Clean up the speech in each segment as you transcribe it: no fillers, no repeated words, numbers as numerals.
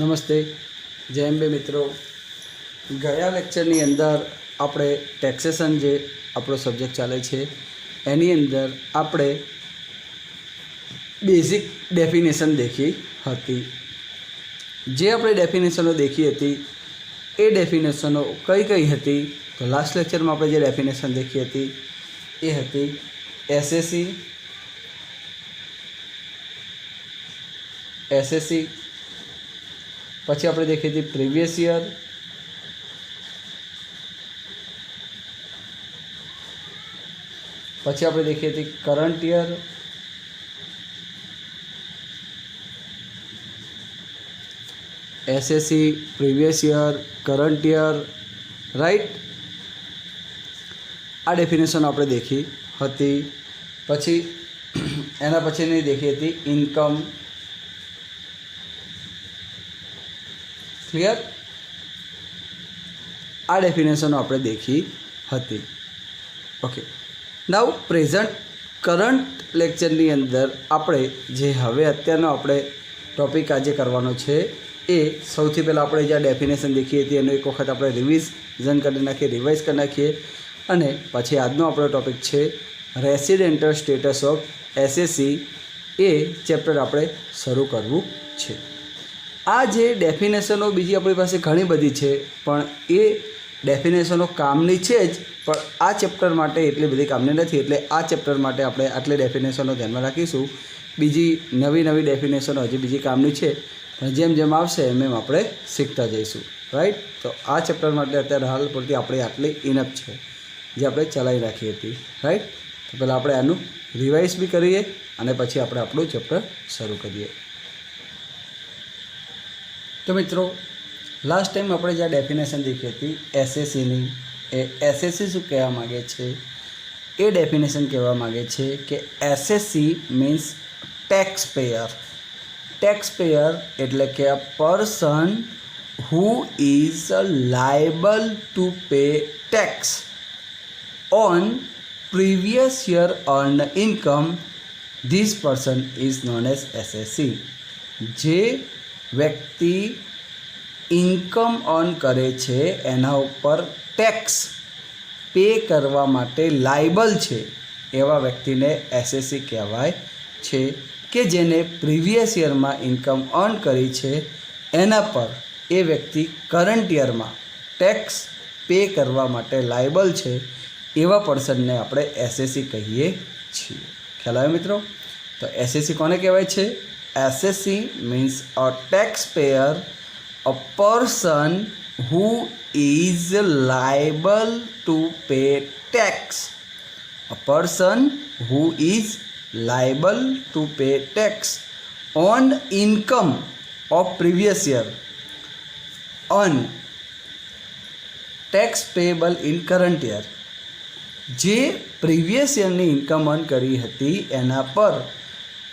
નમસ્તે, જય અંબે મિત્રો. ગયા લેક્ચરની અંદર આપણે ટેક્સેશન જે આપણો સબ્જેક્ટ ચાલે છે એની અંદર આપણે બેઝિક ડેફિનેશન દેખી હતી. જે આપણે ડેફિનેશનો દેખી હતી એ ડેફિનેશનો કઈ કઈ હતી? તો લાસ્ટ લેક્ચરમાં આપણે જે ડેફિનેશન દેખી હતી એ હતી એસએસસી, પછી આપણે દેખી હતી પ્રીવિયસ યર, પછી આપણે દેખી હતી current year, SSC, previous year, current year, right. આ ડેફિનેશન આપણે દેખી હતી. પછી એના પછીની દેખી હતી ઇન્કમ. ક્લિયર? આ ડેફિનેશનો આપણે દેખી હતી. ઓકે, નાઉ પ્રેઝન્ટ કરંટ લેક્ચરની અંદર આપણે જે હવે અત્યારનો આપણે ટૉપિક આજે કરવાનો છે એ સૌથી પહેલાં આપણે જે ડેફિનેશન દેખી હતી એનું એક વખત આપણે રિવિઝન કરી નાખીએ, રિવાઇઝ કરી નાખીએ અને પછી આજનો આપણો ટૉપિક છે residential status of SSC. A chapter આપણે શરૂ કરવું છે. આ જે ડેફિનેશનો બીજી આપણી પાસે ઘણી બધી છે પણ એ ડેફિનેશનો કામની છે જ, પણ આ ચેપ્ટર માટે એટલી બધી કામની નથી. એટલે આ ચેપ્ટર માટે આપણે આટલી ડેફિનેશનો ધ્યાનમાં રાખીશું. બીજી નવી ડેફિનેશનો હજી બીજી કામની છે પણ જેમ જેમ આવશે એમ એમ આપણે શીખતા જઈશું, રાઈટ. તો આ ચેપ્ટર માટે અત્યારે હાલ પૂરતી આપણી આટલી ઇનફ છે જે આપણે ચલાવી રાખી હતી, રાઈટ. તો પહેલાં આપણે આનું રિવાઇઝ બી કરીએ અને પછી આપણે આપણું ચેપ્ટર શરૂ કરીએ. તો મિત્રો, લાસ્ટ ટાઈમ આપણે જે ડેફિનેશન દેખી હતી એસએસસીની, એ એસએસસી શું કહેવા માગે છે? એ ડેફિનેશન કહેવા માગે છે કે SSC means tax payer. Tax payer એટલે કે a person who is liable to pay tax on previous year earned income. This person is known as SSC. જે વ્યક્તિ ઇન્કમ અર્ન કરે છે એના ઉપર ટેક્સ પે કરવા માટે લાયબલ છે એવા વ્યક્તિને એસએસસી કહેવાય છે. કે જેને પ્રીવિયસ યરમાં ઇન્કમ અર્ન કરી છે એના પર એ વ્યક્તિ કરંટ યરમાં ટેક્સ પે કરવા માટે લાયબલ છે એવા પર્સનને આપણે એસએસસી કહીએ છીએ. ખ્યાલ આવ્યો મિત્રો? તો એસએસસી કોને કહેવાય છે? SSC means a taxpayer, a person who is liable to pay tax. A person who is liable to pay tax on income of previous year. On tax payable in current year. જે previous યરની income earn કરી હતી એના પર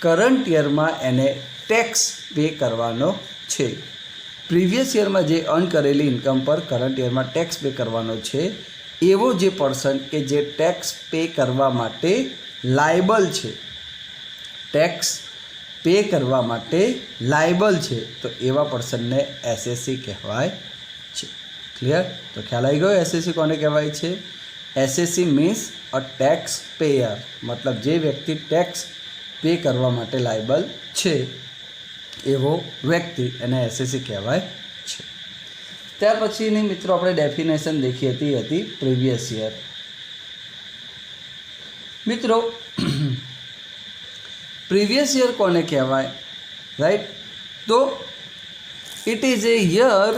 current યરમાં એને tax pay કરવાનો છે. Previous યરમાં જે earn કરેલી ઇન્કમ પર કરંટ યરમાં ટેક્સ પે કરવાનો છે એવો જે પર્સન કે જે ટેક્સ પે કરવા માટે લાયબલ છે, ટેક્સ પે કરવા માટે લાયબલ છે, તો એવા પર્સનને એસએસસી કહેવાય છે. ક્લિયર? તો ખ્યાલ આવી ગયો એસએસસી કોને કહેવાય છે? SSC means uh tax payer, મતલબ જે વ્યક્તિ ટેક્સ પે કરવા માટે લાયબલ છે એવો વ્યક્તિ એને એસએસસી કહેવાય છે. ત્યાર પછીની મિત્રો આપણે ડેફિનેશન દેખી હતી પ્રીવિયસ યર. મિત્રો, પ્રીવિયસ યર કોને કહેવાય? રાઈટ. તો it is a year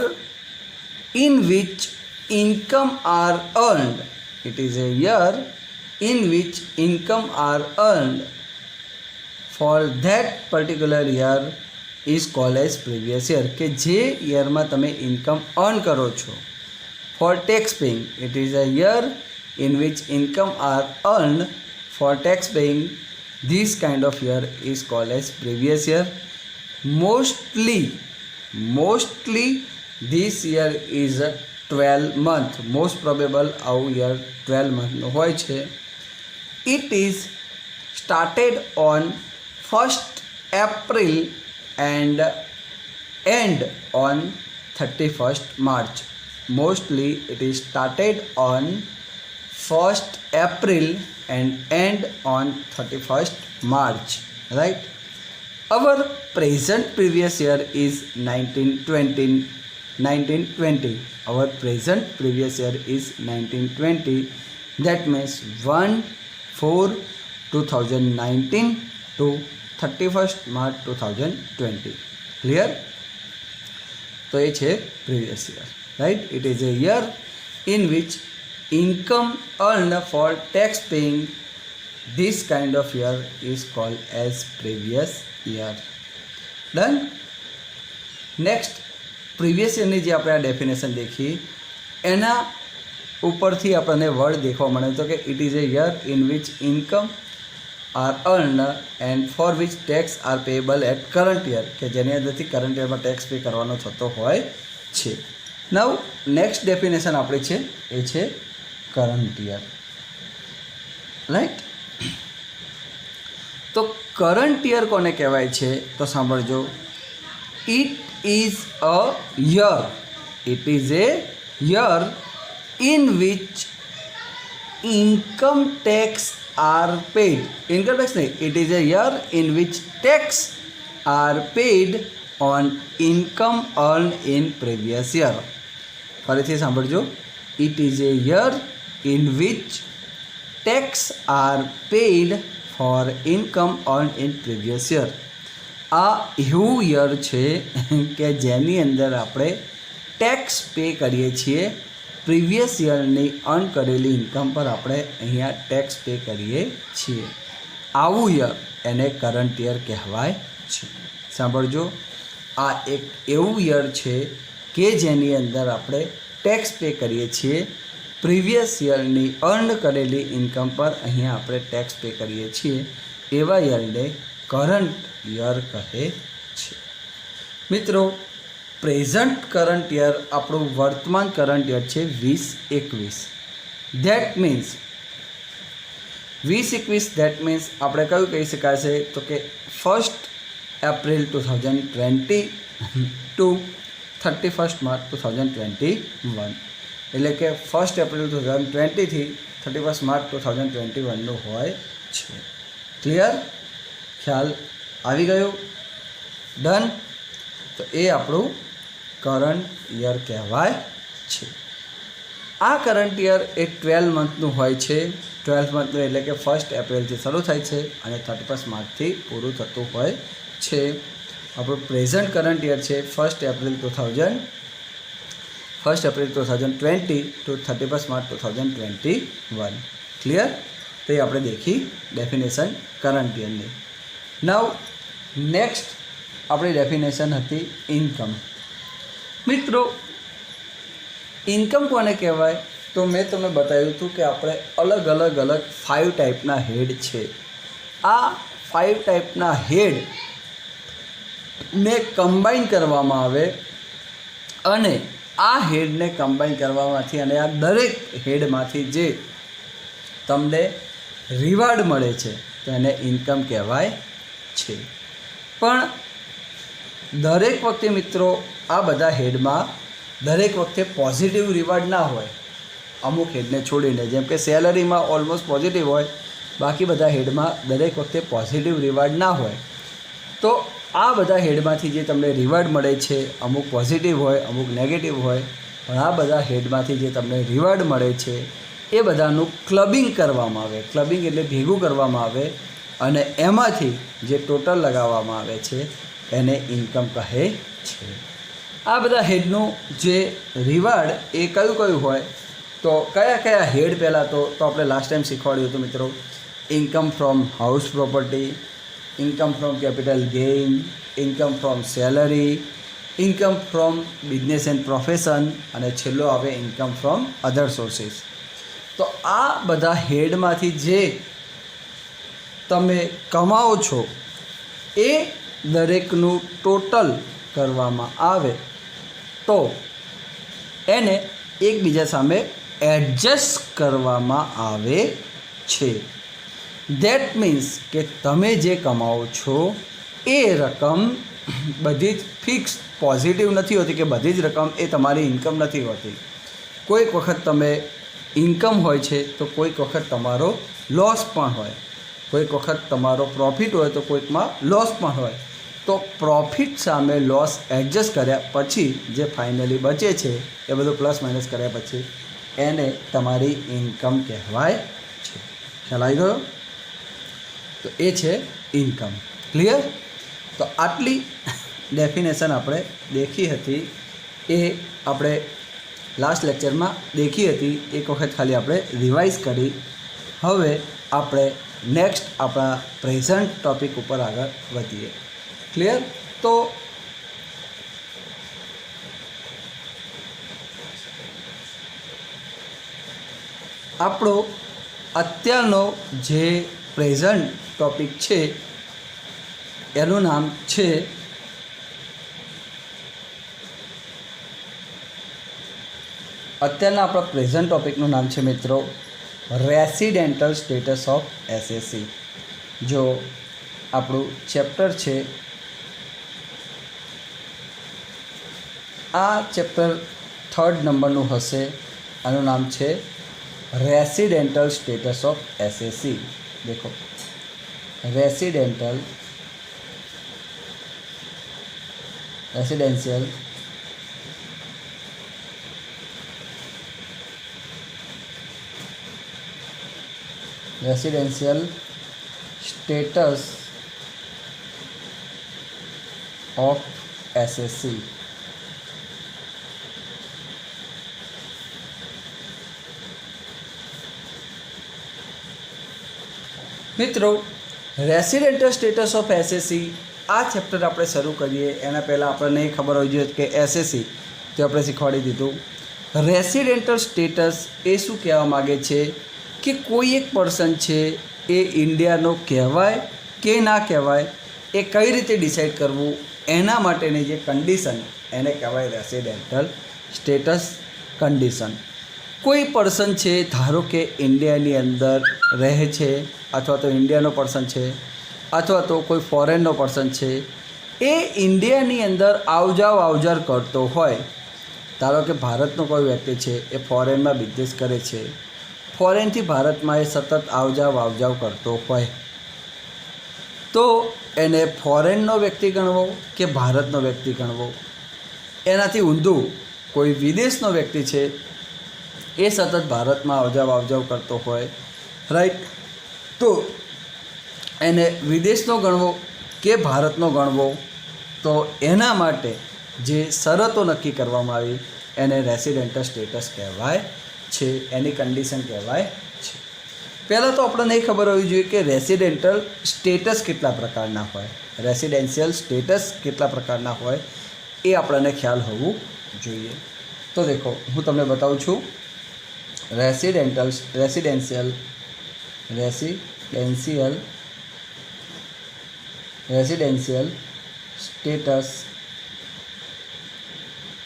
in which income are earned. It is a year in which income are earned for that particular year is called as previous year. કે જે યરમાં તમે income earn કરો છો for tax paying, it is a year in which income are earned for tax paying. This kind of year is called as previous year. Mostly this year is a 12 month. Most probable આવું year 12 મંથનું હોય છે. It is started on 1st April and end on 31st March. Mostly it is started on 1st April and end on 31st March, right? Our present previous year is 1920. Our present previous year is 1920. That means 1/4/2019 to 31st March 2020. Clear? So it is previous year, right? It is a year in which income earned for tax paying this kind of year is called as previous year. Done? Next, previous year ની જે આપણે આ definition देखी એના ઉપરથી આપણને word देखવા મળે તો કે it is a year in which income are earn and for which tax are payable at current year, કે જેની અંદરથી કરંટ યરમાં ટેક્સ પે કરવાનો થતો હોય છે. નવ નેક્સ્ટ ડેફિનેશન આપણી છે એ છે કરંટ યર, રાઈટ? તો કરંટ યર કોને કહેવાય છે તો સાંભળજો. It is a year, it is a year in which income tax are paid. Income tax નહીં, it is a year in which tax are paid on income earn in previous year. ફરીથી સાંભળજો. It is a year in which tax are paid for income earn in previous year. આ એવું year છે કે જેની અંદર આપણે tax pay કરીએ છીએ. પ્રીવિયસ યરની અર્ન કરેલી ઇન્કમ પર આપણે અહીંયા ટેક્સ પે કરીએ છીએ. આવું યર એને કરંટ યર કહેવાય છે. સાંભળજો, આ એક એવું યર છે કે જેની અંદર આપણે ટેક્સ પે કરીએ છીએ. પ્રીવિયસ યરની અર્ન કરેલી ઇન્કમ પર અહીંયા આપણે ટેક્સ પે કરીએ છીએ. એવા યરને કરંટ યર કહે છે. મિત્રો, પ્રેઝન્ટ કરંટ યર આપણું વર્તમાન કરંટ યર છે 2021. ધેટ મીન્સ 2021 ધેટ મીન્સ આપણે કયું કહી શકાશે તો કે 1st April 2020 two 31st March 2021. એટલે કે 1st April 2020 થી 31st March 2021નું હોય છે. ક્લિયર? ખ્યાલ આવી ગયો? ડન? તો એ આપણું કરંટ યર કહેવાય છે. આ કરંટ યર એ 12 મંથનું હોય છે. 12 મંથનું એટલે કે 1st એપ્રિલથી શરૂ થાય છે અને 31st માર્ચથી પૂરું થતું હોય છે. આપણું પ્રેઝન્ટ કરંટ યર છે 1st April 2020 two 31st March 2021. Clear? તો એ આપણે દેખી ડેફિનેશન કરંટ યરની. નાવ નેક્સ્ટ આપણી ડેફિનેશન હતી ઇન્કમ. મિત્રો, ઇન્કમ કોને કહેવાય તો મેં તમને બતાવ્યું હતું કે આપણે અલગ 5 ટાઈપના હેડ છે. આ 5 ટાઈપના હેડને કમ્બાઈન કરવામાં આવે અને આ હેડને કમ્બાઈન કરવામાંથી અને આ દરેક હેડમાંથી જે તમને રિવાર્ડ મળે છે તો એને ઇન્કમ કહેવાય છે. પણ દરેક વખતે મિત્રો આ બધા હેડમાં દરેક વખતે પોઝિટિવ રિવાર્ડ ના હોય. અમુક હેડને છોડીને, જેમ કે સેલરીમાં ઓલમોસ્ટ પોઝિટિવ હોય, બાકી બધા હેડમાં દરેક વખતે પોઝિટિવ રિવાર્ડ ના હોય. તો આ બધા હેડમાંથી જે તમને રિવાર્ડ મળે છે અમુક પોઝિટિવ હોય, અમુક નેગેટિવ હોય, પણ આ બધા હેડમાંથી જે તમને રિવાર્ડ મળે છે એ બધાનું ક્લબિંગ કરવામાં આવે. ક્લબિંગ એટલે ભેગું કરવામાં આવે અને એમાંથી જે ટોટલ લગાવવામાં આવે છે એને ઇન્કમ કહે છે. આ બધા હેડનું જે રિવાર્ડ એ કયું હોય તો કયા હેડ પહેલાં તો આપણે લાસ્ટ ટાઈમ શીખવાડ્યું હતું મિત્રો. Income from house property, income from capital gain, income from salary, income from business and profession અને છેલ્લો આવે ઇન્કમ ફ્રોમ અધર સોર્સિસ. તો આ બધા હેડમાંથી જે તમે કમાઓ છો એ દરેકનું ટોટલ કરવામાં આવે તો એને એકબીજા સામે એડજસ્ટ કરવામાં આવે છે. ધેટ મીન્સ કે તમે જે કમાઓ છો એ રકમ બધી જ ફિક્સ પોઝિટિવ નથી હોતી કે બધી જ રકમ એ તમારી ઇન્કમ નથી હોતી. કોઈક વખત તમે ઇન્કમ હોય છે તો કોઈક વખત તમારો લોસ પણ હોય, કોઈક વખત તમારો પ્રોફિટ હોય તો કોઈકમાં લોસ પણ હોય. તો પ્રોફિટ સામે લોસ એડજસ્ટ કર્યા પછી જે ફાઇનલી બચે છે એ બધું પ્લસ માઇનસ કર્યા પછી એને તમારી ઇન્કમ કહેવાય છે. ખ્યાલ આવી ગયો? તો એ છે ઇન્કમ. ક્લિયર? તો આટલી ડેફિનેશન આપણે દેખી હતી, એ આપણે લાસ્ટ લેક્ચરમાં દેખી હતી. એક વખત ખાલી આપણે રિવાઇઝ કરી. હવે આપણે નેક્સ્ટ આપણા પ્રેઝન્ટ ટૉપિક ઉપર આગળ વધીએ. ક્લિયર? તો આપણો અત્યારનો જે પ્રેઝન્ટ ટૉપિક છે એનું નામ છે અત્યારના આપણા પ્રેઝન્ટ ટૉપિકનું નામ છે મિત્રો રેસિડેન્ટલ સ્ટેટસ ઓફ એસએસસી. જો આપણું ચેપ્ટર છે, આ ચેપ્ટર 3rd નંબરનું હશે. આનું નામ છે રેસિડેન્ટલ સ્ટેટસ ઓફ એસએસસી. દેખો, રેસિડેન્શિયલ સ્ટેટસ ઓફ એસએસસી. મિત્રો, રેસિડેન્ટલ સ્ટેટસ ઓફ એસએસસી આ ચેપ્ટર આપણે શરૂ કરીએ એના પહેલાં આપણને એ ખબર હોવી જોઈએ કે એસએસસી તે આપણે શીખવાડી દીધું. રેસિડેન્ટલ સ્ટેટસ એ શું કહેવા માગે છે કે કોઈ એક પર્સન છે એ ઇન્ડિયાનો કહેવાય કે ના કહેવાય એ કઈ રીતે ડિસાઈડ કરવું, એના માટેની જે કન્ડિશન એને કહેવાય રેસિડેન્ટલ સ્ટેટસ કન્ડિશન. કોઈ પર્સન છે, ધારો કે ઇન્ડિયાની અંદર રહે છે અથવા તો ઇન્ડિયાનો પર્સન છે અથવા તો કોઈ ફોરેનનો પર્સન છે, એ ઇન્ડિયાની અંદર આવજાવ કરતો હોય. ધારો કે ભારતનો કોઈ વ્યક્તિ છે એ ફોરેનમાં બિઝનેસ કરે છે, ફોરેનથી ભારતમાં એ સતત આવજાવ કરતો હોય તો એને ફોરેનનો વ્યક્તિ ગણવો કે ભારતનો વ્યક્તિ ગણવો? એનાથી ઊંધું કોઈ વિદેશનો વ્યક્તિ છે એ સતત ભારતમાં આવજાવ કરતો હોય, રાઈટ, તો એને વિદેશનો ગણવો કે ભારતનો ગણવો? તો એના માટે જે શરતો નક્કી કરવામાં આવી એને રેસિડેન્ટલ સ્ટેટસ કહેવાય છે, એની કન્ડિશન કહેવાય છે. પહેલાં તો આપણને એ ખબર હોવી જોઈએ કે રેસિડેન્ટલ સ્ટેટસ કેટલા પ્રકારના હોય, રેસિડેન્શિયલ સ્ટેટસ કેટલા પ્રકારના હોય એ આપણને ખ્યાલ હોવું જોઈએ. તો દેખો, હું તમને બતાવું છું. Residential status.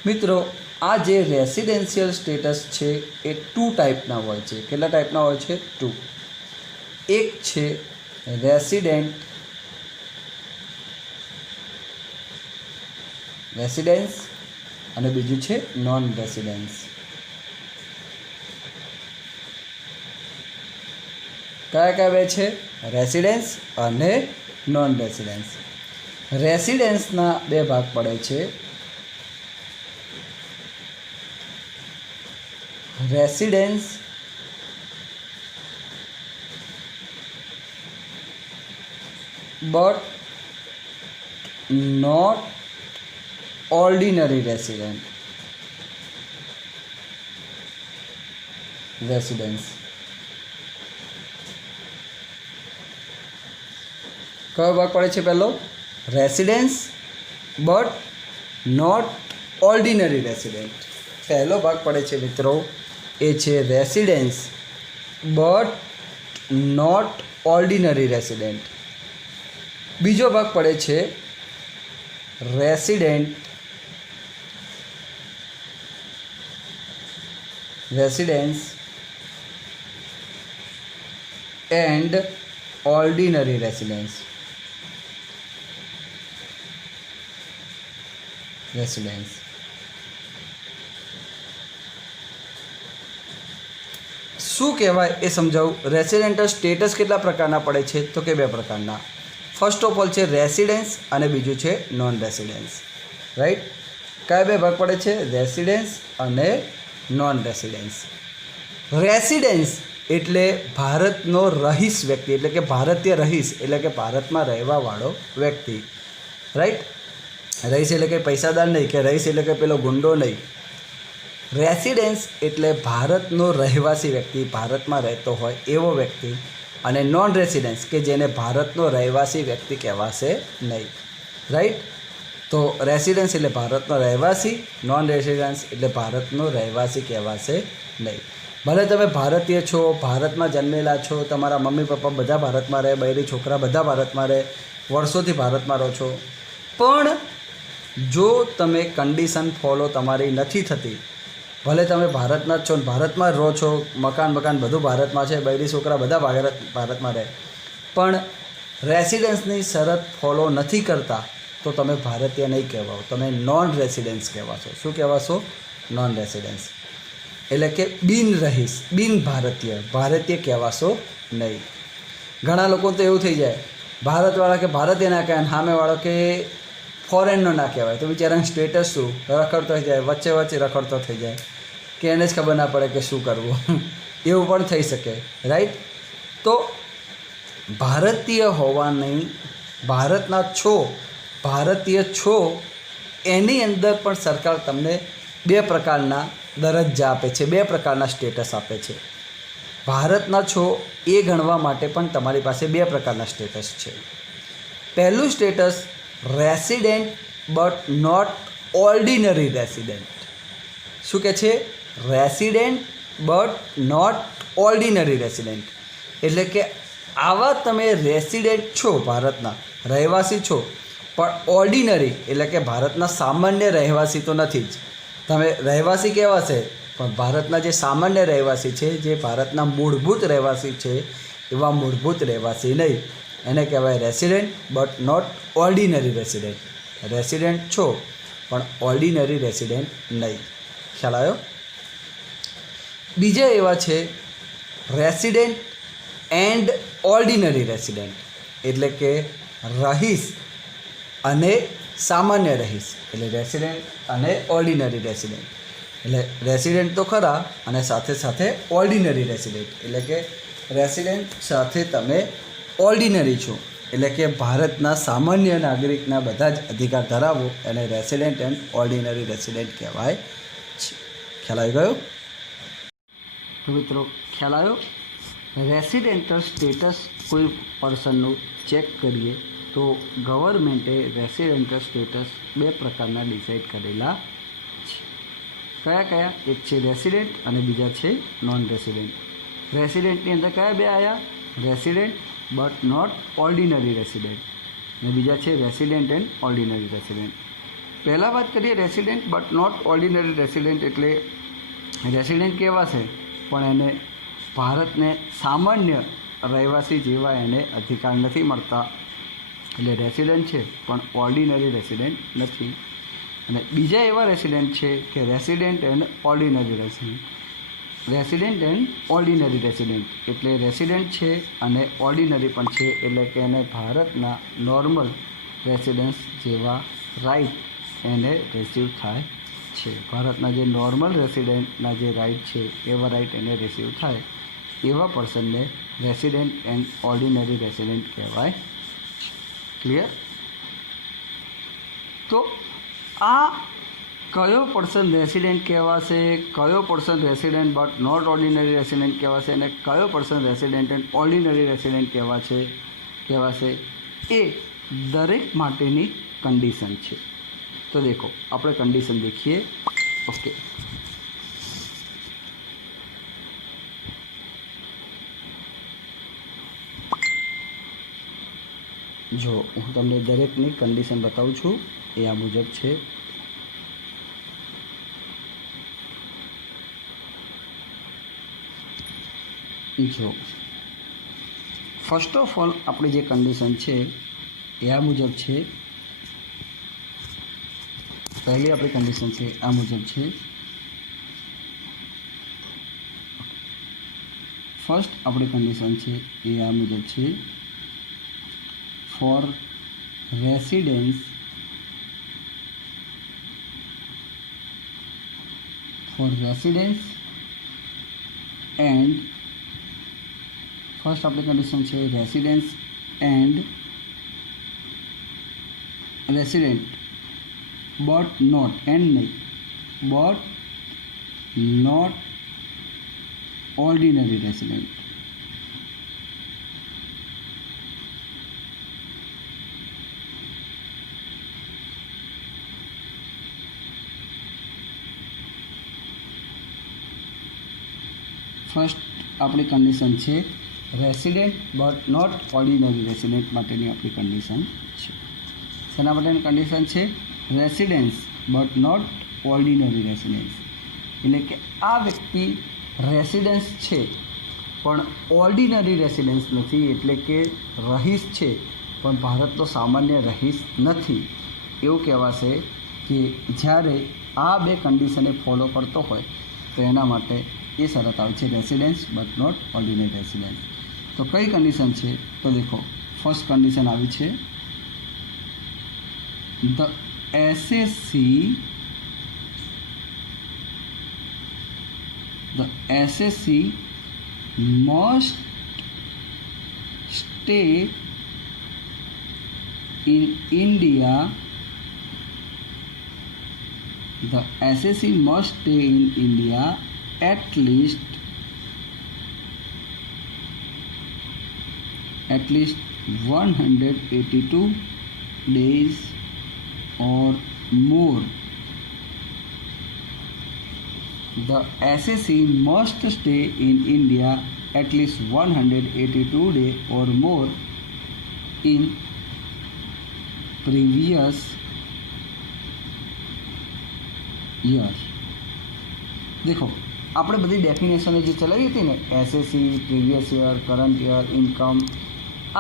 મિત્રો, આ જે રેસિડેન્શિયલ સ્ટેટસ છે એ 2 ટાઈપના હોય છે. કેટલા ટાઈપના હોય છે? 2. એક છે રેસિડેન્સ અને બીજું છે નોન રેસિડેન્સ. કયા બે છે? રેસિડેન્સ અને નોન રેસિડેન્સ. રેસિડેન્સના 2 ભાગ પડે છે. Residence but not ordinary residence. કયો ભાગ પડે છે? પહેલો residence but not ordinary resident. પહેલો ભાગ પડે છે મિત્રો એ છે residence but not ordinary resident. બીજો ભાગ પડે છે residence and ordinary residence. Residence. શું કહેવાય એ સમજાવું. રેસિડેન્ટલ સ્ટેટસ કેટલા પ્રકારના પડે છે? તો કે 2 પ્રકારના. ફર્સ્ટ ઓફ ઓલ છે રેસિડેન્સ અને બીજું છે નોન રેસિડેન્સ. રાઈટ. કયા 2 ભાગ પડે છે? રેસિડેન્સ અને નોન રેસિડેન્સ. રેસિડેન્સ એટલે ભારતનો રહીશ વ્યક્તિ, એટલે કે ભારતીય રહીશ, એટલે કે ભારતમાં રહેવાવાળો વ્યક્તિ. રાઈટ. રહીશ એટલે કે પૈસાદાર નહીં, કે રહીશ એટલે કે પેલો ગુંડો નહીં. રેસિડેન્સ એટલે ભારતનો રહેવાસી વ્યક્તિ, ભારતમાં રહેતો હોય એવો વ્યક્તિ. અને નોન રેસિડેન્સ કે જેને ભારતનો રહેવાસી વ્યક્તિ કહેવાશે નહીં. રાઈટ. તો રેસિડેન્સ એટલે ભારતનો રહેવાસી, નોન રેસિડેન્સ એટલે ભારતનો રહેવાસી કહેવાશે નહીં. ભલે તમે ભારતીય છો, ભારતમાં જન્મેલા છો, તમારા મમ્મી પપ્પા બધા ભારતમાં રહે, બૈરી છોકરા બધા ભારતમાં રહે, વર્ષોથી ભારતમાં રહો છો, પણ જો તમે કન્ડિશન ફોલો તમારી નથી થતી, ભલે તમે ભારતના જ છો, ભારતમાં જ રહો છો, મકાન બધું ભારતમાં છે, બૈરી છોકરા બધા ભારતમાં રહે, પણ રેસિડેન્સની શરત ફોલો નથી કરતા, તો તમે ભારતીય નહીં કહેવાઓ, તમે નોન રેસિડેન્સ કહેવાશો. શું કહેવાશો? Non residence. એટલે કે બિન રહીશ, બિન ભારતીય કહેવાશો નહીં. ઘણા લોકો તો એવું થઈ જાય, ભારતવાળા કે ભારતીય ના કહેવાય, સામેવાળો કે ફોરેનનો ના કહેવાય, તો બિચારાનું સ્ટેટસ શું? રખડતો થઈ જાય, વચ્ચે રખડતો થઈ જાય, કે એને જ ખબર ના પડે કે શું કરવું. એવું પણ થઈ શકે. રાઈટ. તો ભારતીય હોવાની, ભારતીય છો એની અંદર પણ સરકાર તમને 2 પ્રકારના દરજ્જા આપે છે, 2 પ્રકારના સ્ટેટસ આપે છે. ભારતના છો એ ગણવા માટે પણ તમારી પાસે 2 પ્રકારના સ્ટેટસ છે. પહેલું status resident but not ordinary resident. શું કહે છે? Resident but not ordinary resident. એટલે કે આવા તમે રેસિડેન્ટ છો, ભારતના રહેવાસી છો, પણ ઓર્ડિનરી એટલે કે ભારતના સામાન્ય રહેવાસી તો નથી જ. તમે રહેવાસી કહેવાશે, પણ ભારતના જે સામાન્ય રહેવાસી છે, જે ભારતના મૂળભૂત રહેવાસી છે, એવા મૂળભૂત રહેવાસી નહીં. એને કહેવાય resident but not ordinary resident. Resident છો પણ ઓર્ડિનરી રેસિડેન્ટ નહીં. ખ્યાલ આવ્યો? બીજા એવા છે રેસિડેન્ટ એન્ડ ઓર્ડિનરી રેસિડેન્ટ. એટલે કે રહીશ અને સામાન્ય રહીશ, એટલે રેસિડેન્ટ અને ઓર્ડિનરી રેસિડેન્ટ. એટલે રેસિડેન્ટ તો ખરા અને સાથે સાથે ઓર્ડિનરી રેસિડેન્ટ, એટલે કે રેસિડેન્ટ સાથે તમે ઓર્ડિનરી છો, એટલે કે ભારતના સામાન્ય નાગરિકના બધા જ અધિકાર ધરાવો, એને રેસિડેન્ટ એન્ડ ઓર્ડિનરી રેસિડેન્ટ કહેવાય છે. ખ્યાલ આવી ગયો? તો મિત્રો ખ્યાલ આવ્યો? રેસિડેન્ટલ સ્ટેટસ કોઈ પર્સનનું ચેક કરીએ તો ગવર્મેન્ટે રેસિડેન્ટલ સ્ટેટસ 2 પ્રકારના ડિસાઇડ કરેલા છે. કયા? એક છે રેસિડેન્ટ અને બીજા છે નોન રેસિડેન્ટ. રેસિડેન્ટની અંદર કયા 2 આવ્યા? Resident but not ordinary resident, અને બીજા છે રેસિડેન્ટ એન્ડ ઓર્ડિનરી રેસિડેન્ટ. પહેલાં વાત કરીએ resident but not ordinary resident. એટલે રેસિડેન્ટ કહેવાશે પણ એને ભારતને સામાન્ય રહેવાસી જેવા એને અધિકાર નથી મળતા, એટલે રેસિડેન્ટ છે પણ ઓર્ડિનરી રેસિડેન્ટ નથી. અને બીજા એવા રેસિડેન્ટ છે કે resident and ordinary resident. Resident and ordinary resident એટલે રેસિડેન્ટ છે અને ઓર્ડિનરી પણ છે, એટલે કે એને ભારતના નોર્મલ રેસિડન્સ જેવા રાઇટ એને રિસીવ થાય છે. ભારતના જે નોર્મલ રેસિડેન્ટના જે રાઇટ છે એવા રાઇટ એને રિસીવ થાય, એવા પર્સનને રેસિડેન્ટ એન્ડ ઓર્ડિનરી રેસિડેન્ટ કહેવાય. ક્લિયર? તો આ કયો પર્સન રેસિડેન્ટ કહેવાશે, કયો person resident but not ordinary resident કહેવાશે, અને કયો person resident and ordinary resident કહેવાશે એ દરેક માટેની કન્ડિશન છે. તો દેખો, આપણે કન્ડિશન દેખીએ. ઓકે, જો હું તમને દરેકની કન્ડિશન બતાવું છું, એ આ મુજબ છે. જો ફર્સ્ટ ઓફ ઓલ આપણી જે કન્ડિશન છે એ આ મુજબ છે પહેલી આપણી કન્ડિશન છે આ મુજબ છે. ફર્સ્ટ આપણી કન્ડિશન છે એ આ મુજબ છે. ફોર રેસિડેન્સ એન્ડ ફર્સ્ટ આપણી કન્ડિશન છે residence and resident but not and નહીં but not ordinary resident. First આપણી કન્ડિશન છે resident but not ordinary resident માટેની આપણી કન્ડિશન છે. શેના માટેની કન્ડિશન છે? Residence but not ordinary residence. એટલે કે આ વ્યક્તિ રેસિડેન્સ છે પણ ઓર્ડિનરી રેસિડેન્સ નથી, એટલે કે રહીશ છે પણ ભારતનો સામાન્ય રહીશ નથી. એવું કહેવાશે કે જ્યારે આ બે કન્ડિશને ફોલો કરતો હોય તો એના માટે એ શરત આવે છે residence but not ordinary residence. તો કઈ કન્ડિશન છે? તો દેખો, ફર્સ્ટ કન્ડિશન આવી છે the SSC must stay in India. The SSC must stay in India at least 182 days or more. The SSC must stay in India at least 182 days or more in previous year. देखो, આપણે બધી ડેફિનેશનો જે ચલાવી હતી ને, SSC, previous year, current year, income,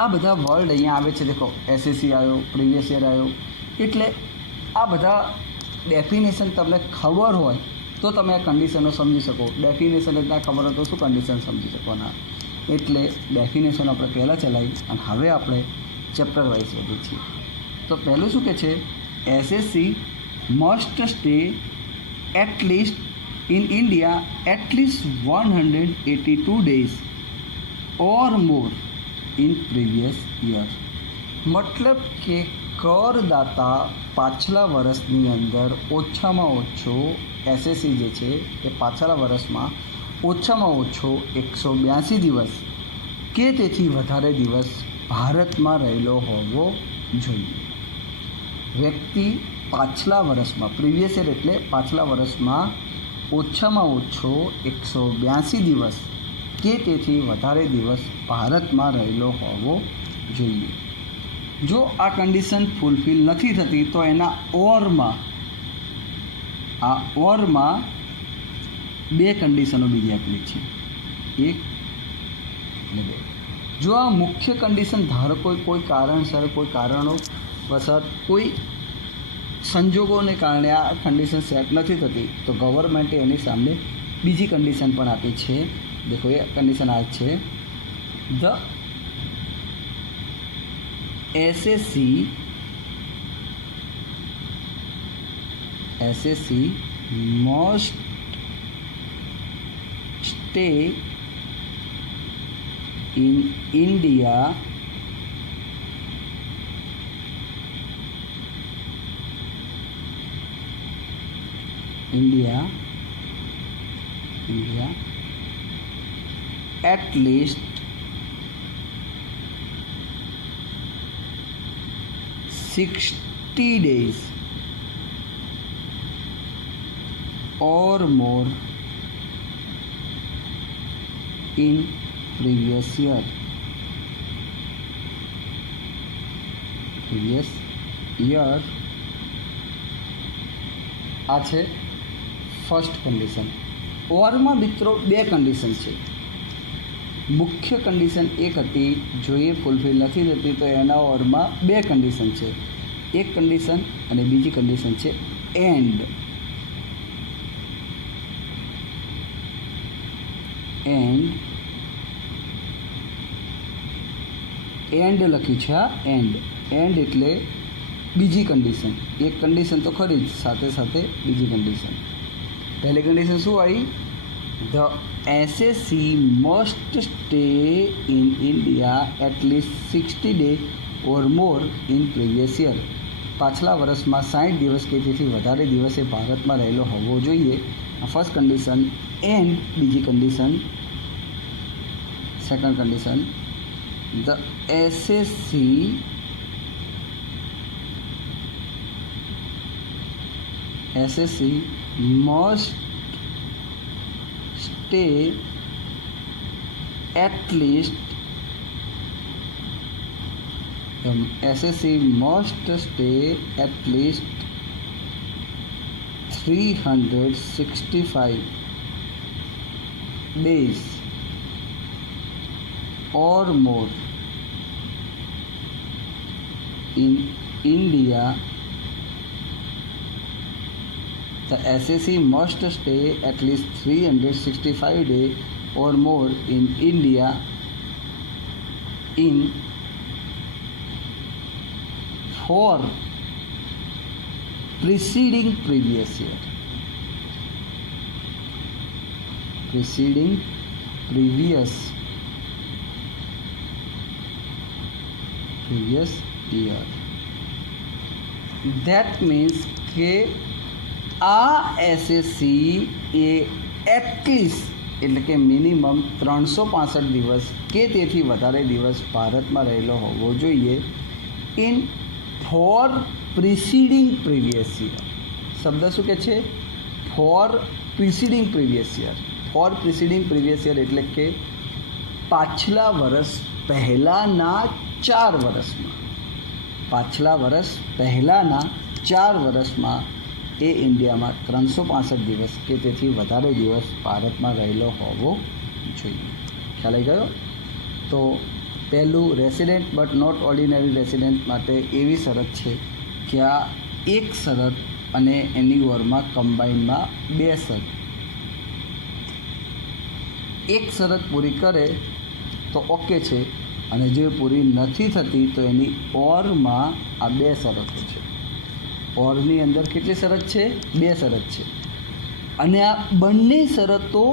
આ બધા word અહીંયા આવે છે. દેખો, એસએસસી આવ્યો, પ્રીવિયસ યર આવ્યો, એટલે આ બધા ડેફિનેશન તમને ખબર હોય તો તમે આ કન્ડિશનો સમજી શકો. ડેફિનેશન જ ના ખબર હોય તો શું કન્ડિશન સમજી શકવાના? એટલે ડેફિનેશન આપણે પહેલાં ચલાવી અને હવે આપણે ચેપ્ટર વાઇઝ વધીએ છીએ. તો પહેલું શું કહે છે? Assessee must stay at least in India at least 182 days or more in previous year. મતલબ કે કરદાતા પાછલા વર્ષની અંદર ઓછામાં ઓછો એસએસસી જે છે એ પાછલા વર્ષમાં ઓછામાં ઓછો 182 દિવસ કે તેથી વધારે દિવસ ભારતમાં રહેલો હોવો જોઈએ. વ્યક્તિ પાછલા વર્ષમાં, પ્રીવિયસ યર એટલે પાછલા વર્ષમાં ઓછામાં ઓછો 182 દિવસ કે તેથી વધારે દિવસ ભારતમાં રહેલો હોવો જોઈએ. જો આ કન્ડિશન ફૂલફિલ નથી થતી તો એના ઓરમાં બે કન્ડિશનો બીજી આપેલી છે, એક અને બે. જો આ મુખ્ય કન્ડિશન ધારો કોઈ કારણસર, કોઈ કારણોવશ, કોઈ સંજોગોને કારણે આ કન્ડિશન સેટ નથી થતી તો ગવર્મેન્ટે એની સામે બીજી કન્ડિશન પણ આપી છે. દેખો, એ કન્ડિશન આ છે the SSC must stay in India at least 60 days or more in previous year. આ છે ફર્સ્ટ કન્ડિશન. ઓરમાં મિત્રો બે કન્ડિશન છે. મુખ્ય કન્ડિશન એક હતી, જો એ ફૂલફિલ નથી થતી તો એના ઓરમાં બે કન્ડિશન છે. એક કન્ડિશન અને બીજી કન્ડિશન છે એન્ડ લખી છે આ એન્ડ એટલે બીજી કન્ડિશન. એક કન્ડિશન તો ખરી જ, સાથે સાથે બીજી કન્ડિશન. પહેલી કન્ડિશન શું આવી? The assessee must stay in India at least 60 day or more in previous year. પાછલા વર્ષમાં 60 દિવસ કે તેથી વધારે દિવસે ભારતમાં રહેલો હોવો જોઈએ. આ ફર્સ્ટ કન્ડિશન. એન્ડ બીજી condition, second condition, the SSC must stay at least 365 days or more in India. The SSC must stay at least 365 days or more in India for preceding previous year. Previous year. That means કે આ SSC એ at least એટલે કે minimum 365 દિવસ કે તેથી વધારે દિવસ ભારતમાં રહેલો હોવો જોઈએ in for preceding previous year. શબ્દ શું કહે છે? For preceding previous year. For preceding previous year એટલે કે પાછલા વર્ષ પહેલાંના 4 વર્ષમાં. પાછલા વર્ષ પહેલાંના 4 વર્ષમાં એ ઇન્ડિયામાં 365 દિવસ કે તેથી વધારે દિવસ ભારતમાં રહેલો હોવો જોઈએ. ખ્યાલ આવી ગયો? તો પહેલું resident but not ordinary resident માટે એવી શરત છે કે આ એક શરત અને એની ઓરમાં કમ્બાઈનમાં 2 શરત. એક શરત પૂરી કરે તો ઓકે છે, અને જે પૂરી નથી થતી તો એની ઓરમાં આ 2 શરતો છે. ઓરની અંદર કેટલી શરત છે? 2 શરત છે. અને આ બંને શરતો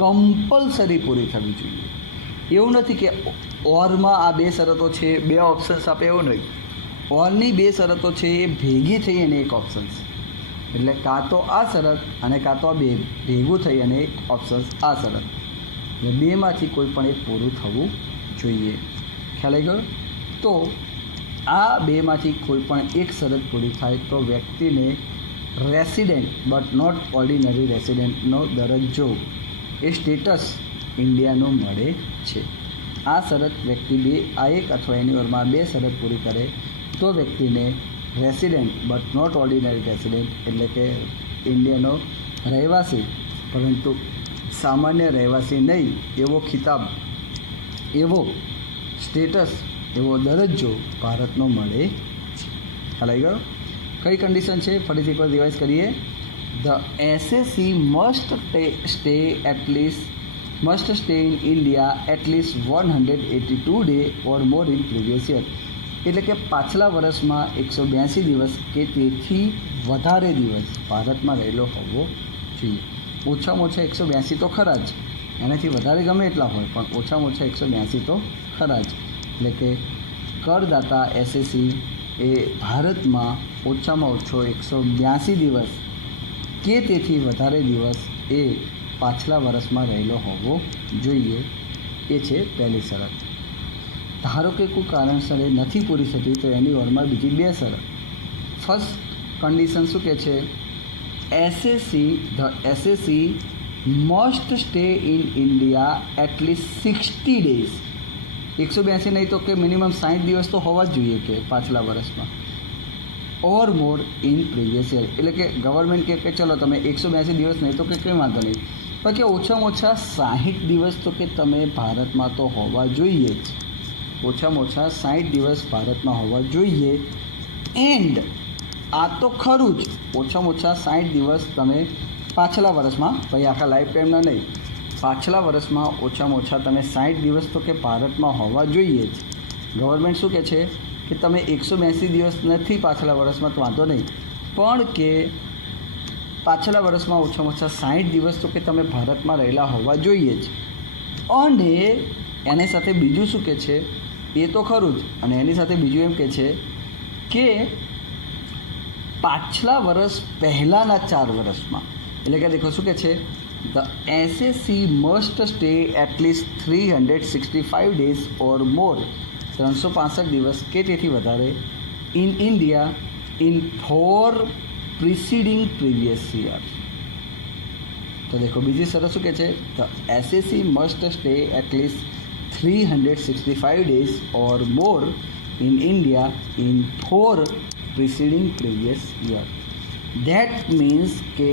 કમ્પલસરી પૂરી થવી જોઈએ. એવું નથી કે ઓરમાં આ 2 શરતો છે, 2 ઓપ્શન્સ આપે, એવું નહીં. ઓરની 2 શરતો છે એ ભેગી થઈ અને એક ઓપ્શન છે. એટલે કાં તો આ શરત અને કાં તો આ 2 ભેગું થઈ અને એક ઓપ્શન આ શરત. એટલે 2માંથી કોઈ પણ એક પૂરું થવું જોઈએ. ખ્યાલ આવી ગયો? તો આ 2માંથી કોઈ પણ એક શરત પૂરી થાય તો વ્યક્તિને રેસિડેન્ટ બટ નોટ ઓર્ડિનરી રેસિડેન્ટનો દરજ્જો એ સ્ટેટસ ઇન્ડિયાનું મળે છે. આ શરત વ્યક્તિ આ એક અથવા એની ઓરમાં 2 શરત પૂરી કરે તો વ્યક્તિને resident but not ordinary resident એટલે કે ઇન્ડિયાનો રહેવાસી પરંતુ સામાન્ય રહેવાસી નહીં એવો ખિતાબ, એવો સ્ટેટસ, એવો દરજ્જો ભારતનો મળે છે. ખ્યાલ આવી ગયો? કઈ કન્ડિશન છે ફરીથી એકવાર રિવાઇઝ કરીએ. The assessee must stay in India at least 182 day or more in previous year. એટલે કે પાછલા વર્ષમાં 182 દિવસ કે તેથી વધારે દિવસ ભારતમાં રહેલો હોવો જોઈએ. ઓછામાં ઓછા 182 તો ખરા જ, એનાથી વધારે ગમે એટલા હોય પણ ઓછામાં ઓછા 182 તો ખરા જ. એટલે કે કરદાતા એસએસસી એ ભારતમાં ઓછામાં ઓછો 182 દિવસ કે તેથી વધારે દિવસ એ પાછલા વર્ષમાં રહેલો હોવો જોઈએ. એ છે પહેલી શરત. ધારો કે કોઈ કારણસર એ નથી પૂરી થતી તો એની ઓરમાં બીજી 2 શરત. ફર્સ્ટ કન્ડિશન શું કહે છે? The assessee must stay in India at least 60 days. 182 નહીં તો કે મિનિમમ 60 દિવસ તો હોવા જ જોઈએ કે પાછલા વર્ષમાં. ઓર મોર ઇન પ્રીવિયસ યર. એટલે કે ગવર્મેન્ટ કહે કે ચલો તમે 182 દિવસ નહીં તો કે કંઈ વાંધો નહીં, પણ કે ઓછામાં ઓછા 60 દિવસ તો કે તમે ભારતમાં તો હોવા જોઈએ જ. ઓછામાં ઓછા 60 દિવસ ભારતમાં હોવા જોઈએ. એન્ડ આ તો ખરું જ, ઓછામાં ઓછા 60 દિવસ તમે પાછલા વર્ષમાં, ભાઈ આખા લાઈફ ટાઈમના નહીં, પાછલા વર્ષમાં ઓછામાં ઓછા તમે 60 દિવસ તો કે ભારતમાં હોવા જોઈએ જ. ગવર્મેન્ટ શું કહે છે કે તમે 182 દિવસ નથી પાછલા વર્ષમાં તો વાંધો નહીં, પણ કે પાછલા વર્ષમાં ઓછામાં ઓછા 60 દિવસ તો કે તમે ભારતમાં રહેલા હોવા જોઈએ જ. અને એની સાથે બીજું શું કહે છે, એ તો ખરું જ, અને એની સાથે બીજું એમ કહે છે કે પાછલા વર્ષ પહેલાંના 4 વર્ષમાં, એટલે કે દેખો શું કહે છે, the assessee must stay at least 365 days or more, 365 દિવસ કે તેથી વધારે in India in 4 preceding previous year. તો દેખો બીજી શરત શું કહે છે, the assessee must stay at least 365 days or more in India in 4 preceding previous year. That means કે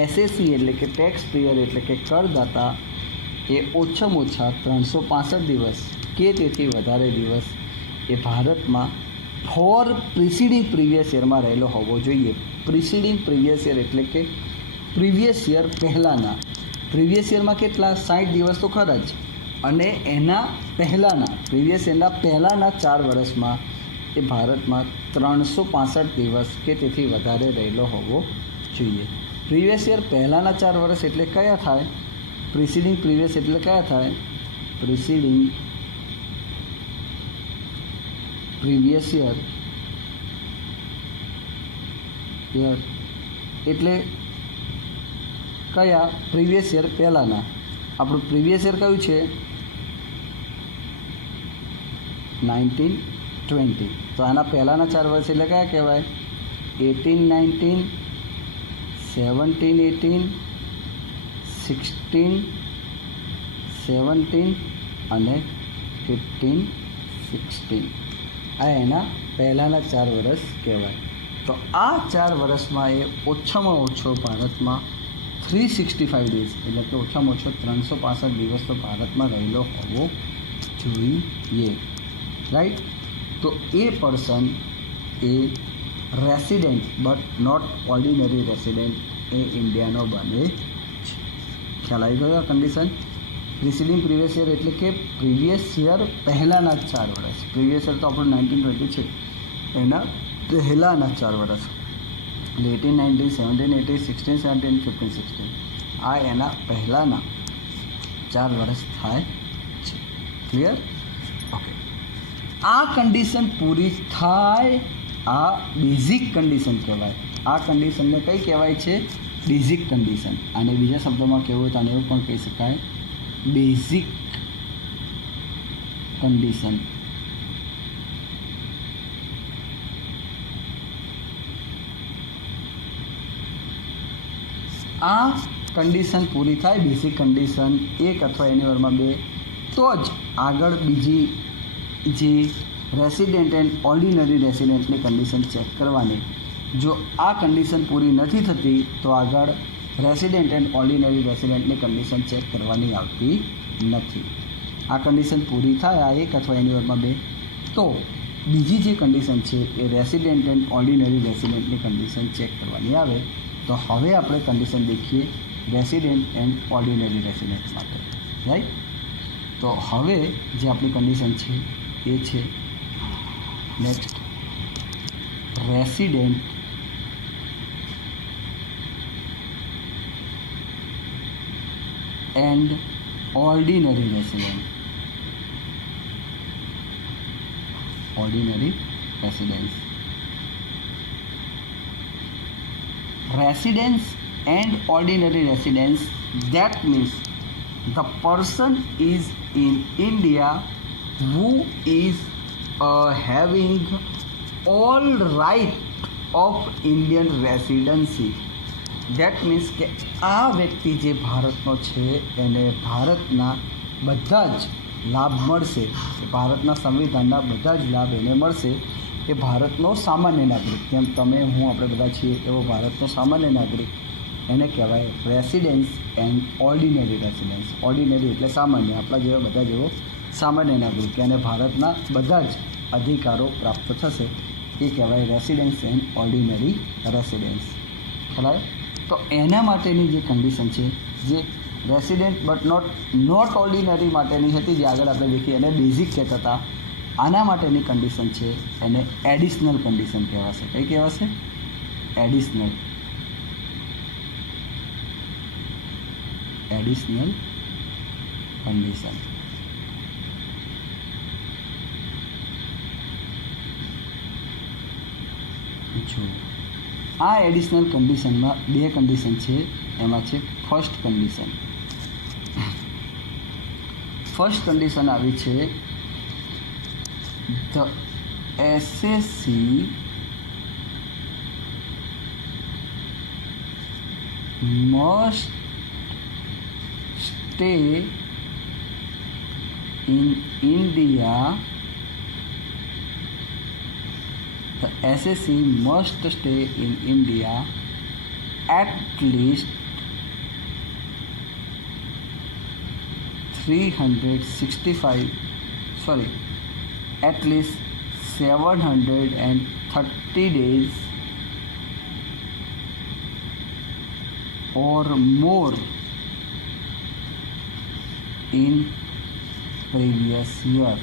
એસએસસી એટલે કે ટેક્સ પેયર એટલે કે કરદાતા એ ઓછામાં ઓછા 365 દિવસ કે તેથી વધારે દિવસ એ ભારતમાં 4 પ્રિસીડિંગ પ્રીવિયસ યરમાં રહેલો હોવો જોઈએ. પ્રિસીડિંગ પ્રીવિયસ યર એટલે કે પ્રીવિયસ યર પહેલાંના. પ્રીવિયસ યરમાં કેટલા? 60 દિવસ તો ખરા જ, અને એના પહેલાંના પ્રીવિયસ યરના પહેલાંના 4 વર્ષમાં એ ભારતમાં 365 દિવસ કે તેથી વધારે રહેલો હોવો જોઈએ. પ્રીવિયસ યર પહેલાંના 4 વર્ષ એટલે કયા થાય? પ્રિસીડિંગ પ્રીવિયસ એટલે કયા થાય? પ્રિસીડિંગ પ્રીવિયસ યર એટલે કયા? પ્રીવિયસ યર પહેલાંના. આપણું પ્રીવિયસ યર કયું છે? 1920. તો આના પહેલાંના 4 વર્ષ એટલે કયા કહેવાય? 1819, 1718, 1617 અને 1516. આ એના પહેલાંના 4 વર્ષ કહેવાય. તો આ 4 વર્ષમાં એ ઓછામાં ઓછો ભારતમાં 365 ડેઝ એટલે કે ઓછામાં ઓછો 365 દિવસ તો ભારતમાં રહેલો હોવો જોઈએ, રાઈટ. તો એ પર્સન એ resident but not ordinary resident એ ઇન્ડિયાનો બને છે. ખ્યાલ આવી ગયો આ કન્ડિશન? પ્રિસીડિંગ પ્રીવિયસ યર એટલે કે પ્રીવિયસ યર પહેલાંના 4 વર્ષ. પ્રીવિયસ યર તો આપણું 1920 છે, એના પહેલાંના 4 વર્ષ એટલે 1819, 1718, 1617, 1516. આ એના પહેલાંના 4 વર્ષ થાય છે. ક્લિયર? ઓકે. આ કન્ડિશન પૂરી થાય, આ બેઝિક કન્ડિશન કહેવાય. આ કન્ડિશનને કઈ કહેવાય છે? Basic condition. આને બીજા શબ્દોમાં કહેવું હોય તો આને એવું પણ કહી શકાય બેઝિક કન્ડિશન. આ કન્ડિશન પૂરી થાય, બેઝિક કન્ડિશન 1 અથવા એની ઓરમાં 2, તો જ આગળ બીજી જે રેસિડેન્ટ એન્ડ ઓર્ડિનરી રેસિડેન્ટની કન્ડિશન ચેક કરવાની. જો આ કન્ડિશન પૂરી નથી થતી તો આગળ રેસિડેન્ટ એન્ડ ઓર્ડિનરી રેસિડેન્ટની કન્ડિશન ચેક કરવાની આવતી નથી. આ કન્ડિશન પૂરી થાય, આ 1 અથવા એની ઓરમાં 2, તો બીજી જે કન્ડિશન છે એ રેસિડેન્ટ એન્ડ ઓર્ડિનરી રેસિડેન્ટની કન્ડિશન ચેક કરવાની આવે. તો હવે આપણે કન્ડિશન દેખીએ રેસિડેન્ટ એન્ડ ઓર્ડિનરી રેસિડેન્ટ માટે, રાઈટ. તો હવે જે આપણી કન્ડિશન છે એ છે next resident and ordinary resident. Ordinary residence. Residence and ordinary residence, that means the person is in India who is having all right of Indian residency. That means કે આ વ્યક્તિ જે ભારતનો છે એને ભારતના બધા જ લાભ મળશે, ભારતના સંવિધાનના બધા જ લાભ એને મળશે. એ ભારતનો સામાન્ય નાગરિક, જેમ તમે હું આપણે બધા છીએ એવો ભારતનો સામાન્ય નાગરિક, એને કહેવાય residence and ordinary residence. Ordinary એટલે સામાન્ય, આપણા જેવા બધા જેવો સામાન્ય નાગરિક, એને ભારતના બધા જ અધિકારો પ્રાપ્ત થશે. એ કહેવાય રેસિડેન્સ એન્ડ ઓર્ડિનરી રેસિડેન્સ. ખ્યાલ? તો એના માટેની જે કન્ડિશન છે, જે રેસિડેન્ટ બટ નોટ ઓર્ડિનરી માટેની હતી, જે આગળ આપણે દેખી એને બેઝિક કહેતા હતા, આના માટેની કન્ડિશન છે એને એડિશનલ કન્ડિશન કહેવાશે. કઈ કહેવાશે? Additional condition. જો આ એડિશનલ કન્ડિશનમાં બે કન્ડિશન છે. એમાં છે ફર્સ્ટ કન્ડિશન. ફર્સ્ટ કન્ડિશન આવી છે, the SSC must stay in India. The SSC must stay in India at least 730 days or more in previous year.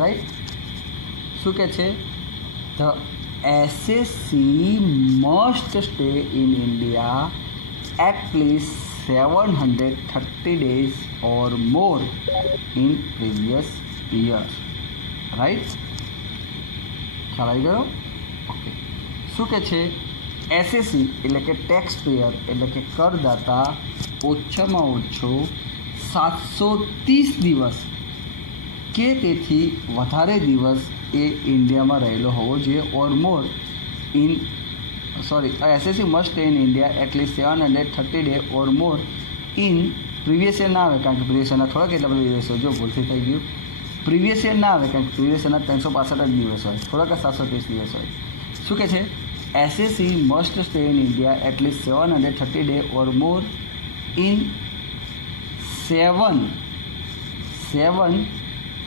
Right? શું કહે છે? The SSC must stay in India at least 730 days or more in previous year. Right? ખ્યાલ આવી ગયો? Okay. શું કહે છે? SSC એટલે કે ટેક્સ પેયર એટલે કે કરદાતા ઓછામાં ઓછો 730 દિવસ કે તેથી વધારે દિવસ એ ઇન્ડિયામાં રહેલો હોવો જોઈએ. Or more in assessee must stay in India at least 730 day or more in previous year ના આવે, કારણ કે પ્રીવિયસ યરના થોડાક એટલા બધા દિવસ હોય. જો ભૂલથી થઈ ગયું, પ્રીવિયસ યર ના આવે કારણ કે પ્રીવિયસ યરના 365 જ દિવસ હોય, થોડાક 730 દિવસ હોય. શું કહે છે? Assessee must stay in India at least 730 day or more in 7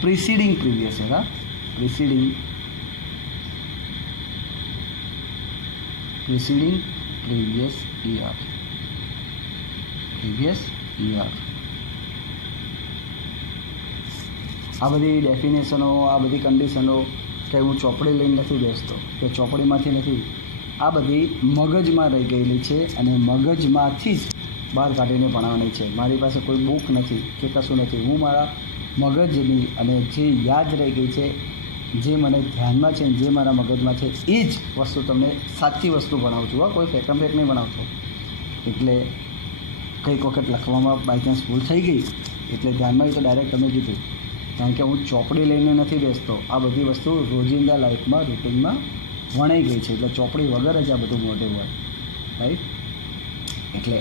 preceding previous year. Preceding previous year. આ બધી ડેફિનેશનો, આ બધી કન્ડિશનો કે હું ચોપડી લઈને નથી બેસતો કે ચોપડીમાંથી નથી, આ બધી મગજમાં રહી ગયેલી છે અને મગજમાંથી જ બહાર કાઢીને ભણાવવાની છે. મારી પાસે કોઈ બુક નથી કે કશું નથી. હું મારા મગજની અને જે યાદ રહી ગઈ છે, જે મને ધ્યાનમાં છે, જે મારા મગજમાં છે, એ જ વસ્તુ તમને સાચી વસ્તુ ભણાવું છું. કોઈ ફેકમ ફેક નહીં ભણાવતો. એટલે કંઈક વખત લખવામાં બાય ચાન્સ ભૂલ થઈ ગઈ એટલે ધ્યાનમાં તો ડાયરેક્ટ તમે કીધું, કારણ કે હું ચોપડી લઈને નથી બેસતો. આ બધી વસ્તુ રોજિંદા લાઈફમાં રૂટિનમાં વણાઈ ગઈ છે, એટલે ચોપડી વગર જ આ બધું મોઢે હોય. રાઈટ? એટલે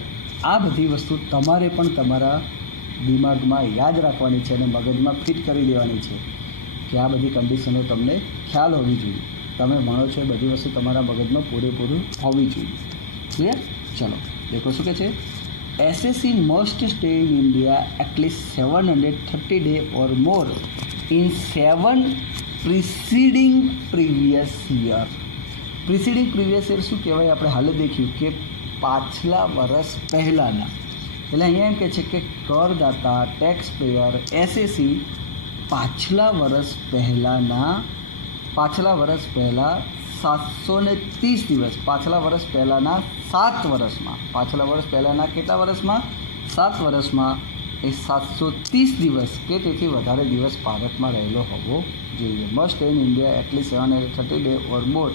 આ બધી વસ્તુ તમારે પણ તમારા દિમાગમાં યાદ રાખવાની છે અને મગજમાં ફિટ કરી દેવાની છે કે આ બધી કન્ડિશનો તમને ખ્યાલ હોવી જોઈએ. તમે ભણો છો એ બધી વસ્તુ તમારા મગજમાં પૂરેપૂરું હોવી જોઈએ. ક્લિયર? ચલો દેખો શું કહે છે? Assessee must stay in India at least 730 day or more in 7 preceding previous year. Preceding previous year શું કહેવાય? આપણે હાલ જ દેખ્યું કે પાછલા વર્ષ પહેલાંના. એટલે અહીંયા એમ કહે છે કે કરદાતા ટેક્સ પેયર એસએસસી પાછલા વર્ષ પહેલાં 730 દિવસ, પાછલા વર્ષ પહેલાંના 7 વર્ષમાં, પાછલા વર્ષ પહેલાંના કેટલા વર્ષમાં? 7 વર્ષમાં એ 730 દિવસ કે તેથી વધારે દિવસ ભારતમાં રહેલો હોવો જોઈએ. Must in India at least 730 day or more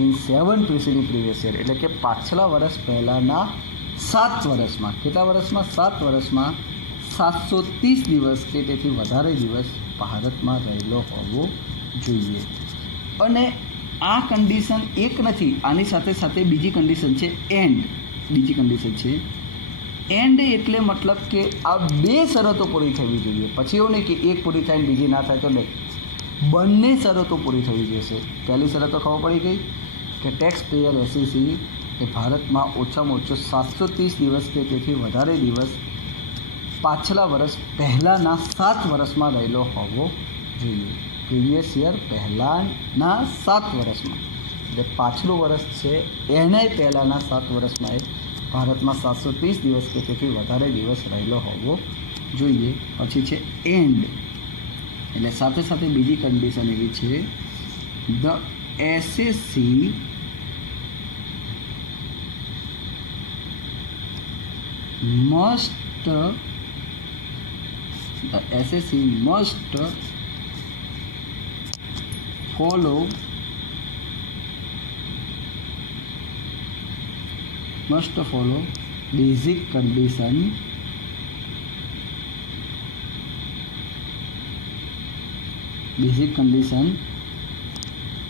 in 7 preceding previous year. એટલે કે પાછલા વર્ષ પહેલાંના 7 વર્ષમાં, કેટલા વર્ષમાં? 7 વર્ષમાં 730 દિવસ કે તેથી વધારે દિવસ ભારતમાં રહેલો હોવો જોઈએ. અને આ કન્ડિશન એક નથી, આની સાથે સાથે બીજી કન્ડિશન છે એન્ડ. બીજી કન્ડિશન છે એન્ડ, એટલે મતલબ કે આ 2 શરતો પૂરી થવી જોઈએ. પછી એવું નહીં કે એક પૂરી થાય ને બીજી ના થાય તો નહીં, બંને શરતો પૂરી થવી જોઈશે. પહેલી શરત તો ખબર પડી ગઈ કે ટેક્સ પેયર એસએસસી એ ભારતમાં ઓછામાં ઓછો 730 દિવસ કે તેથી વધારે દિવસ પાછલા વર્ષ પહેલાંના 7 વર્ષમાં રહેલો હોવો જોઈએ. પ્રીવિયસ યર પહેલાંના 7 વર્ષમાં, એટલે પાછલું વર્ષ છે એને પહેલાંના 7 વર્ષમાં એ ભારતમાં 730 દિવસ કે તેથી વધારે દિવસ રહેલો હોવો જોઈએ. પછી છે એન્ડ, એટલે સાથે સાથે બીજી કન્ડિશન એવી છે, the SSC must follow basic condition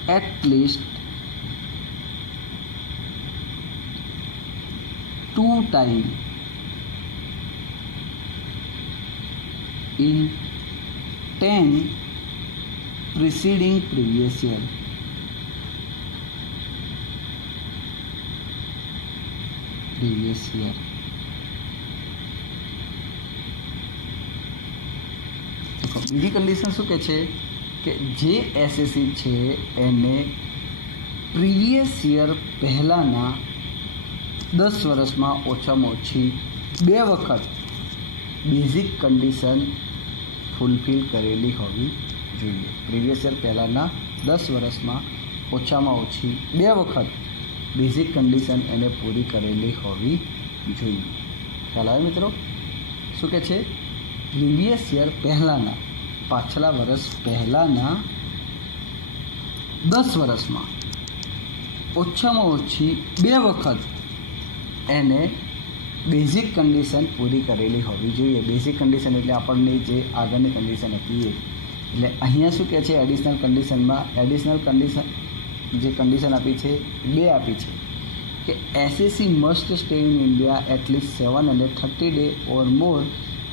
at least 2 times in 10 preceding previous year. બીજી કન્ડિશન શું કહે છે કે જે એસએસસી છે એને પ્રીવિયસ યર પહેલાંના 10 વર્ષમાં ઓછામાં ઓછી 2 વખત બેઝિક કન્ડિશન ફૂલફિલ કરેલી હોવી જોઈએ. પ્રીવિયસ યર પહેલાંના 10 વર્ષમાં ઓછામાં ઓછી 2 વખત બેઝિક કન્ડિશન એને પૂરી કરેલી હોવી જોઈએ. ખ્યાલ આવે મિત્રો? શું કહે છે? પ્રીવિયસ યર પહેલાંના, પાછલા વર્ષ પહેલાંના 10 વર્ષમાં ઓછામાં ઓછી 2 વખત એને બેઝિક કન્ડિશન પૂરી કરેલી હોવી જોઈએ. બેઝિક કન્ડિશન એટલે આપણને જે આગળની કન્ડિશન હતી એ. એટલે અહીંયા શું કહે છે, એડિશનલ કન્ડિશનમાં જે કન્ડિશન આપી છે 2 આપી છે કે assessee must stay in India at least 730 day or more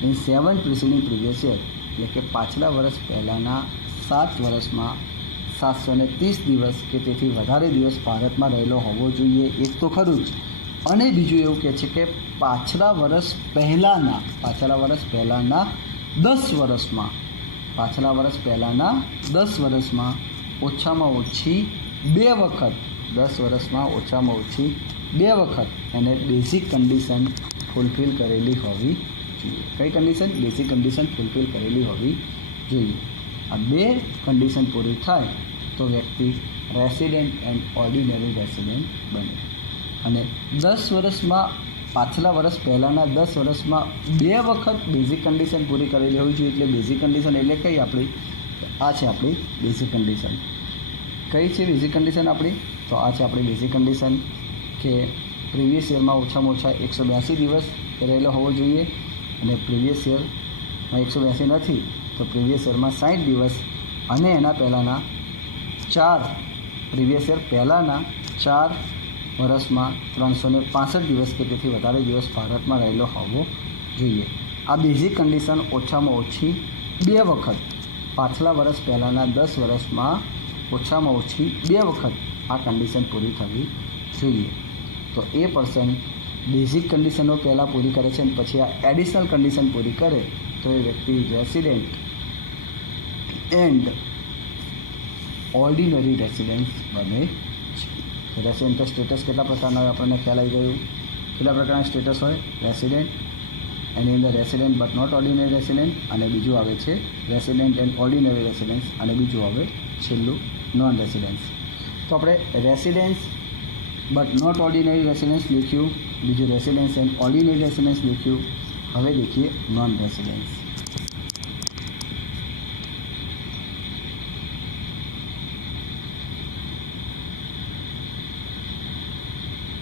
in 7 preceding previous year. એટલે કે પાછલા વર્ષ પહેલાંના 7 વર્ષમાં 730 દિવસ કે તેથી વધારે દિવસ ભારતમાં રહેલો હોવો જોઈએ. એક તો ખરું જ. અને બીજું એવું કહે છે કે પાછલા વર્ષ પહેલાંના 10 વર્ષમાં ઓછામાં ઓછી 2 વખત, 10 વર્ષમાં ઓછામાં ઓછી 2 વખત એને બેઝિક કન્ડિશન ફૂલફિલ કરેલી હોવી જોઈએ. કઈ કન્ડિશન? બેઝિક કન્ડિશન ફૂલફિલ કરેલી હોવી જોઈએ. આ 2 કન્ડિશન પૂરી થાય તો વ્યક્તિ રેસિડેન્ટ એન્ડ ઓર્ડિનરી રેસિડેન્ટ બને. અને 10 વર્ષમાં, પાછલા વર્ષ પહેલાંના 10 વર્ષમાં 2 વખત બેઝિક કન્ડિશન પૂરી કરેલી હોવી જોઈએ. એટલે બેઝિક કન્ડિશન એટલે કઈ આપણી? આ છે આપણી બેઝિક કન્ડિશન. કઈ છે બેઝિક કન્ડિશન આપણી? તો આ છે આપણી બેઝિક કન્ડિશન કે પ્રીવિયસ યરમાં ઓછામાં ઓછા 182 દિવસ રહેલો હોવો જોઈએ. અને પ્રીવિયસ યરમાં 182 નથી તો પ્રીવિયસ યરમાં 60 દિવસ અને એના પહેલાંના 4 પ્રીવિયસ યર પહેલાંના 4 વર્ષમાં 365 દિવસ કે તેથી વધારે દિવસ ભારતમાં રહેલો હોવો જોઈએ. આ બેઝિક કન્ડિશન ઓછામાં ઓછી 2 વખત, પાછલા વર્ષ પહેલાંના 10 વર્ષમાં ઓછામાં ઓછી 2 વખત આ કન્ડિશન પૂરી થવી જોઈએ. તો એ પર્સન બેઝિક કન્ડિશનો પહેલાં પૂરી કરે છે અને પછી આ એડિશનલ કન્ડિશન પૂરી કરે તો એ વ્યક્તિ રેસિડેન્ટ એન્ડ ઓર્ડિનરી રેસિડેન્ટ બને છે. રેસિડેન્ટ સ્ટેટસ કેટલા પ્રકારના હોય આપણને ખ્યાલ આવી ગયું. કેટલા પ્રકારના સ્ટેટસ હોય? રેસિડેન્ટ, એની અંદર resident but not ordinary resident, અને બીજું આવે છે રેસિડેન્ટ એન્ડ ઓર્ડિનરી રેસિડેન્સ, અને બીજું આવે છેલ્લું નોન રેસિડેન્સ. તો આપણે residence but not ordinary residence લખ્યું, બીજું રેસિડેન્સ એન્ડ ઓર્ડિનરી રેસિડેન્સ લખ્યું. હવે देखिए નોન રેસિડેન્સ.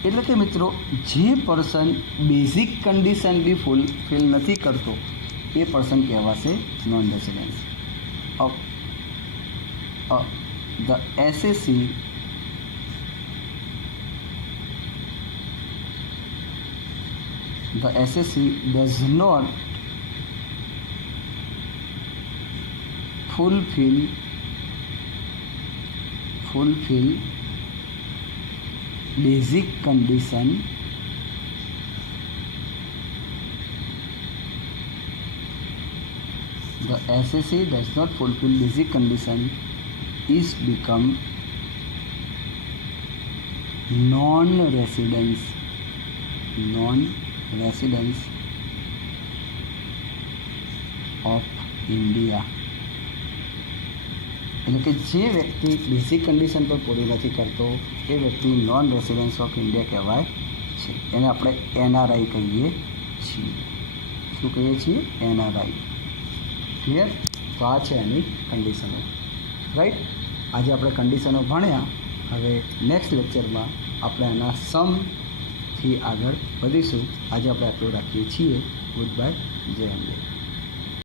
એટલે કે મિત્રો જે પર્સન બેઝિક કન્ડિશન બી ફૂલફિલ નથી કરતો એ પર્સન કહેવાશે non residence. The SSC does not fulfill basic condition the SSC does not fulfill basic condition is become non-residents of India. એટલે કે જે વ્યક્તિ બેઝિક કન્ડિશન પર પૂરી નથી કરતો એ વ્યક્તિ નોન રેસિડન્સ ઓફ ઇન્ડિયા કહેવાય છે. એને આપણે NRI કહીએ છીએ. શું કહીએ છીએ? NRI. ક્લિયર? તો આ છે એની કન્ડિશનો. રાઈટ? આજે આપણે કન્ડિશનો ભણ્યા. હવે નેક્સ્ટ લેક્ચરમાં આપણે એના સમથી આગળ વધીશું. આજે આપણે આટલું રાખીએ છીએ. Good bye. જય હિન્દ.